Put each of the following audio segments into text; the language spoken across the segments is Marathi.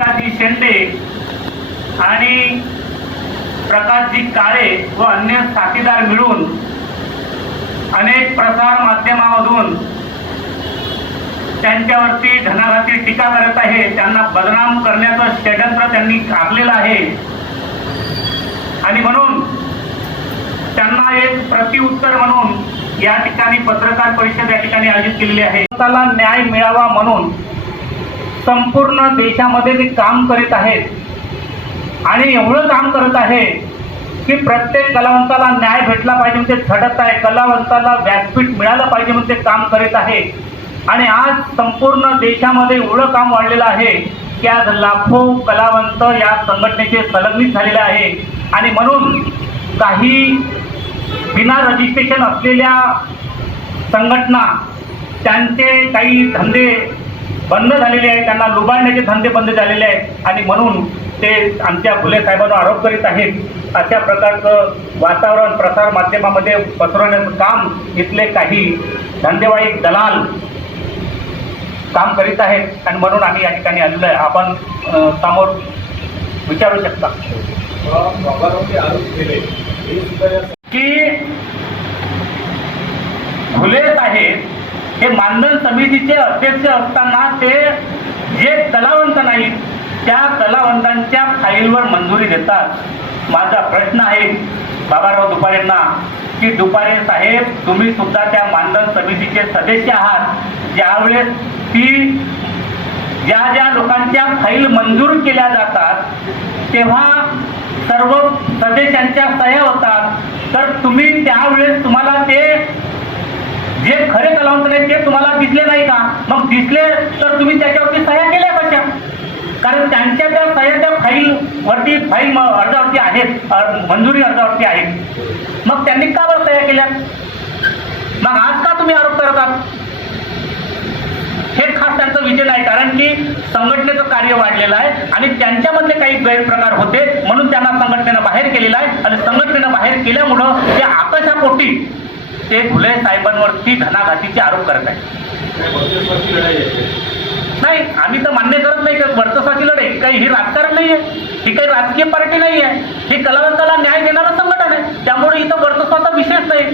प्रकाशजी शेंडे आणि प्रकाशजी काळे व अन्य साथीदार मिळून अनेक प्रसार माध्यमांमधून त्यांच्यावरती घणाघाती टीका करत आहे, त्यांना बदनाम करण्याचं षडयंत्र त्यांनी आखलेलं आहे आणि म्हणून त्यांना एक प्रतिउत्तर म्हणून या ठिकाणी पत्रकार परिषद या ठिकाणी आयोजित केलेली आहे। त्याला न्याय मिळावा म्हणून संपूर्ण देशामध्ये ते काम करीत आहेत आणि एवढं काम करत आहे की प्रत्येक कलावंताला न्याय भेटला पाहिजे म्हणून ते झटत आहे, कलावंताला व्यासपीठ मिळालं पाहिजे म्हणून ते काम करीत आहे आणि आज संपूर्ण देशामध्ये एवढं काम वाढलेलं आहे की आज लाखो कलावंत या संघटनेचे संलग्नित झालेले आहे आणि म्हणून काही बिना रजिस्ट्रेशन असलेल्या संघटना त्यांचे काही धंदे बंद झालेले आहेत, त्यांना लुबाडण्याचे धंदे बंद झालेले आहेत आणि म्हणून ते आमच्या फुले साहेबांवर आरोप करीत आहेत। अशा प्रकारचं वातावरण प्रसार माध्यमामध्ये पसरवण्याचं काम इथले काही धंदेवाईक दलाल काम करीत आहेत आणि म्हणून आम्ही या ठिकाणी आलेलो आहे। आपण समोर विचारू शकता की फुले साहेब हे मानधन समितीचे अध्यक्ष असताना ते जे कलावंत नाहीत त्या कलावंतांच्या फाईलवर मंजुरी देतात। माझा प्रश्न आहे बाबाराव दुपारेंना की दुपारे साहेब तुम्ही सुद्धा त्या मानधन समितीचे सदस्य आहात, ज्यावेळेस ज्या ज्या लोकांच्या फाईल मंजूर केल्या जातात तेव्हा सर्व सदस्यांच्या सह्या होतात, तर तुम्ही त्यावेळेस तुम्हाला ते जे खरे कलावंत नाही ते तुम्हाला दिसले नाही का? मग दिसले तर तुम्ही त्याच्यावरती सह्या केल्या कशा? कारण त्यांच्या त्या सह्या त्या फाईल अर्जावरती आहेत, मंजुरी अर्जावरती आहेत, मग त्यांनी का बरं सह्या केल्या? मग आज का तुम्ही आरोप करतात? हे खास त्यांचं विजय आहे, कारण की संघटनेचं कार्य वाढलेलं आहे आणि त्यांच्यामधले काही गैरप्रकार होते म्हणून त्यांना संघटनेनं बाहेर केलेलं आहे आणि संघटनेनं बाहेर केल्यामुळं ते आकाशापोटी ते फुले साहेबांवरती घणाघातीचे आरोप करत आहेत। नाही, आम्ही तर मान्य करत नाही की वर्चस्वाची लढाई काही ही राजकारण नाही आहे, ही काही राजकीय पार्टी नाही आहे, ही कलावंताला न्याय देणारं संघटन आहे, त्यामुळे इथं वर्चस्वाचा विषयच नाही।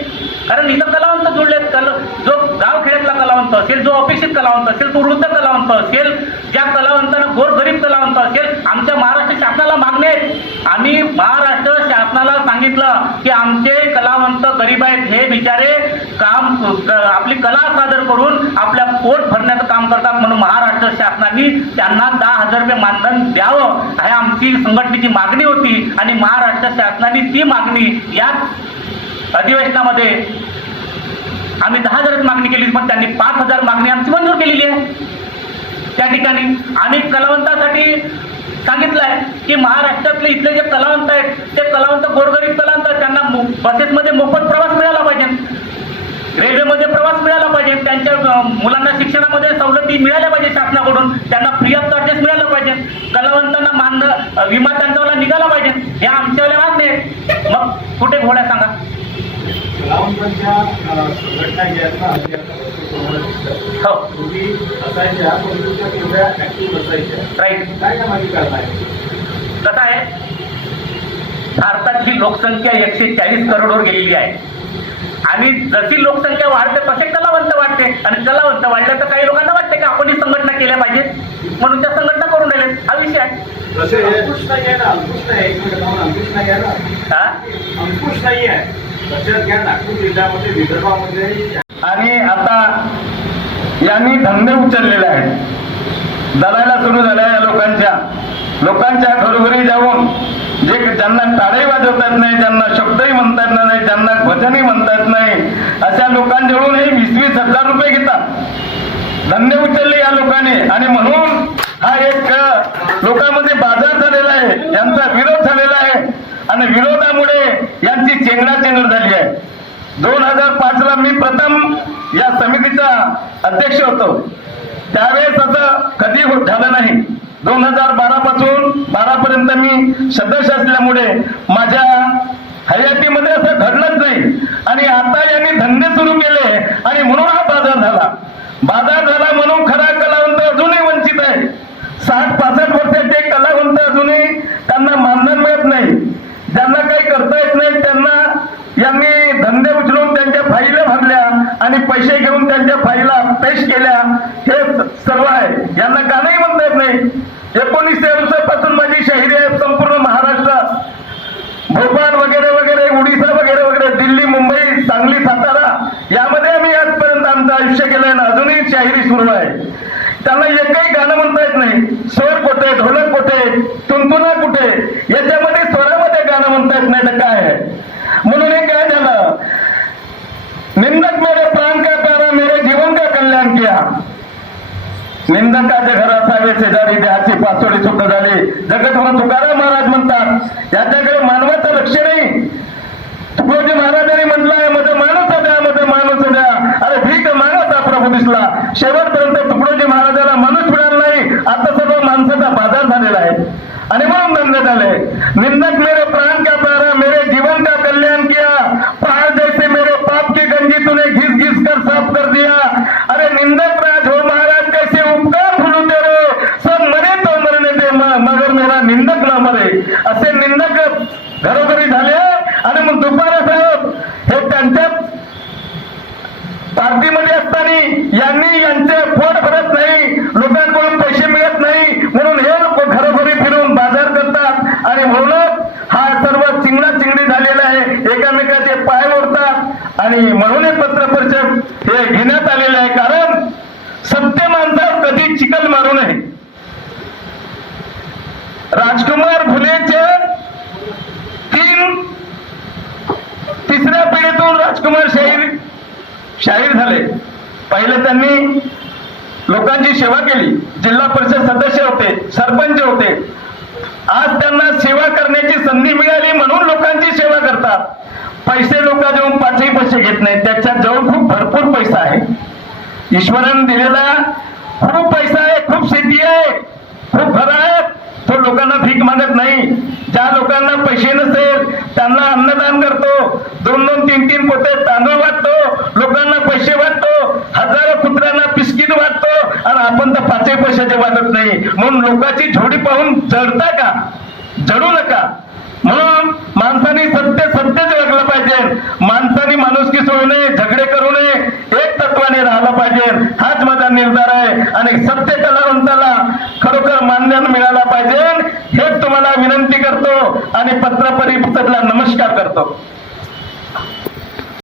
कारण इथं कलावंत जुळलेत, जो गावखेड्यातला कलावंत असेल, जो अपेक्षित कलावंत असेल, तो वृद्ध कलावंत असेल, ज्या कलावंतांना गोरगरीब कलावंत असेल, आमच्या महाराष्ट्र शासनाला मागणी आहेत। आम्ही महाराष्ट्र शासनाला सांगितलं की आमचे कलावंत गरीब आहेत, हे बिचारे काम आपली कला सादर करून आपल्या पोट भरण्याचं काम करतात, म्हणून महाराष्ट्र शासनाने त्यांना 10,000 रुपये मानधन द्यावं ही आमची संघटनेची मागणी होती आणि महाराष्ट्र शासनाने ती मागणी याच अधिवेशनामध्ये आम्ही 10,000 मागणी केली, पण त्यांनी 5,000 मागणी आमची मंजूर केलेली आहे। त्या ठिकाणी आम्ही कलावंतासाठी सांगितलं आहे की महाराष्ट्रातले इथले जे कलावंत आहेत ते कलावंत गोरगरीब कलावंत, त्यांना बसेसमध्ये मोफत प्रवास मिळाला पाहिजे, रेल्वेमध्ये प्रवास मिळाला पाहिजे, त्यांच्या मुलांना शिक्षणामध्ये सवलती मिळाल्या पाहिजे शासनाकडून, त्यांना फ्री ऑफ चार्जेस मिळालं पाहिजे, कलावंतांना विमा त्यांच्यावाला निघाला पाहिजे, हे आमच्यावाल्या मागणी आहेत। मग कुठे घोड्या सांगा? कलावंतांच्या संघटना हो तुम्ही असायच्या तेवढ्या ऍक्टिव्ह नसायच्या, राईट। काय त्या मागे कारण आहे? कसं आहे, भारताची लोकसंख्या 140 करोडवर गेलेली आहे आणि जशी लोकसंख्या वाढते तसे कलावंत वाढते आणि कलावंत वाढले तर काही लोकांना वाटते की आपण ही संघटना केल्या पाहिजे म्हणून त्या संघटना करून राहिले, हा विषय आहे। अंकुश नाही आहे ना, अंकुश नाही, एक मिनिट अंकुश नाही आहे ना, अंकुश नाही आहे लक्षात घ्या। नागपूर जिल्ह्यामध्ये विदर्भामध्ये आणि आता यांनी धंदे उचललेले आहेत, दलायला सुरू झाल्या या लोकांच्या घरोघरी जाऊन जे ज्यांना टाळी वाजवता येत नाही, ज्यांना शब्दही म्हणता येत नाही, ज्यांना भजनही म्हणता येत नाही, अशा लोकांजवळून हे 20,000 रुपये घेतात, धंदे उचलले या लोकांनी आणि म्हणून हा एक लोकांमध्ये बाजार झालेला आहे, यांचा विरोध झालेला आहे आणि विरोधामुळे यांची चेंगराचेंगरी झाली आहे। 2005ला मी प्रथम या समितीचा अध्यक्ष होतो, त्यावेळेस असं कधी झालं नाही। 2012 पासून 12 पर्यंत मी सदस्य असल्यामुळे माझ्या हयातीमध्ये असं घडलंच नाही आणि आता यांनी धंदे सुरू केले आणि म्हणून हा बाजार झाला म्हणून खरा कलावंत अजूनही वंचित आहे। 60-65 वर्षाचे हे सर्व आहे. यांना गाणंही म्हणता येत नाही. 1968 पासून माझी शाहिरी आहे संपूर्ण महाराष्ट्रात. भोपाळ वगैरे वगैरे, उडीसा वगैरे वगैरे, दिल्ली, मुंबई, सांगली, सातारा यामध्ये आम्ही आजपर्यंत आमचं आयुष्य केलंय ना अजूनही शाहिरी सुरू आहे. त्यांना एकही गाणं म्हणता येत नाही. स्वर कुठे, ढोलक कुठे, तुंतुना कुठे, याच्यामध्ये स्वरामध्ये गाणं म्हणता येत नाही तर काय आहे. म्हणून हे काय झालं, निंदक मेरे प्राण का प्यारा, मेरे जीवन का कल्याण किया. निंदकाचे घर असावे शेजारी, देहाची पासोडी सुद्धा झाली. जगद्गुरु तुकाराम महाराज म्हणतात याच्याकडे मानवाचं लक्ष नाही. तुकडोजी महाराजांनी म्हटलंय मध्ये माणूस द्या, मध्ये माणूस द्या. अरे भीक मागाचा प्रभू दिसला. शेवटपर्यंत तुकडोजी महाराजाला माणूस मिळाला नाही. आता सर्व माणसाचा बाजार झालेला आहे आणि म्हणून बंद झाले. निंदक मेरे प्राण का प्यारा, मेरे जीवन का कल्याण किया. पहाड़ जैसे मेरे पाप की गंजी तूने घिस घिस कर साफ कर दिया. अरे निंदक राज हो महाराज, कैसे उपकार भूलू तेरे. सब मरे तो मरने दे, मगर मेरा निंदक ना मरे. असे निंदक घरोघरी झाले. आणि मग दुपारा साहेब हे त्यांच्या पार्टीमध्ये असताना यांनी यांचे पोट भरत नाही, लोकांकडून पैसे मिळत नाही म्हणून हे लोक घरोघरी फिरून बाजार करतात. आणि म्हणूनच हा सर्व चिंगडा चिंगडी झालेला आहे. एकामेकाचे पाय ओढतात आणि म्हणून हे पत्रपरिषद हे घेण्यात आलेले आहे. कारण सत्य माणसावर कधी चिखल मारू नये. राजकुमार फुलेचे तिसऱ्या पिढीतून राजकुमार शाहीर झाले. पहिले त्यांनी लोकांची सेवा केली. जिल्हा परिषद सदस्य होते, सरपंच होते. आज त्यांना सेवा करण्याची संधी मिळाली म्हणून लोकांची सेवा करतात. पैसे लोक देऊन पाचही पैसे घेत नाहीत. त्याच्यात जवळ खूप भरपूर पैसा आहे. ईश्वराने दिलेला खूप पैसा आहे, खूप शेती आहे, खूप घर आहे. तो लोकांना भीक मागत नाही. ज्या लोकांना पैसे नसेल त्यांना अन्नदान करतो. 2-2, 3-3 पोते तांदूळ वाटतो. लोकांना पैसे वाटतो. हजारो कुत्र्यांना बिस्किट वाटतो. आणि आपण तर पाचही पैशाचे वाटत नाही. म्हणून लोकांची झोडी पाहून जडता का, जडू नका. म्हणून माणसाने सत्यच वागलं पाहिजे. माणसाने माणुसकी सोडू नये, झगडे करू नये, एक तत्वाने राहिलं पाहिजे. हाच माझा निर्धार आहे. आणि सत्य कलावंताला खरोखर मानधन मिळाला पाहिजे हेच तुम्हाला विनंती करतो आणि पत्रपरिषदेला नमस्कार करतो.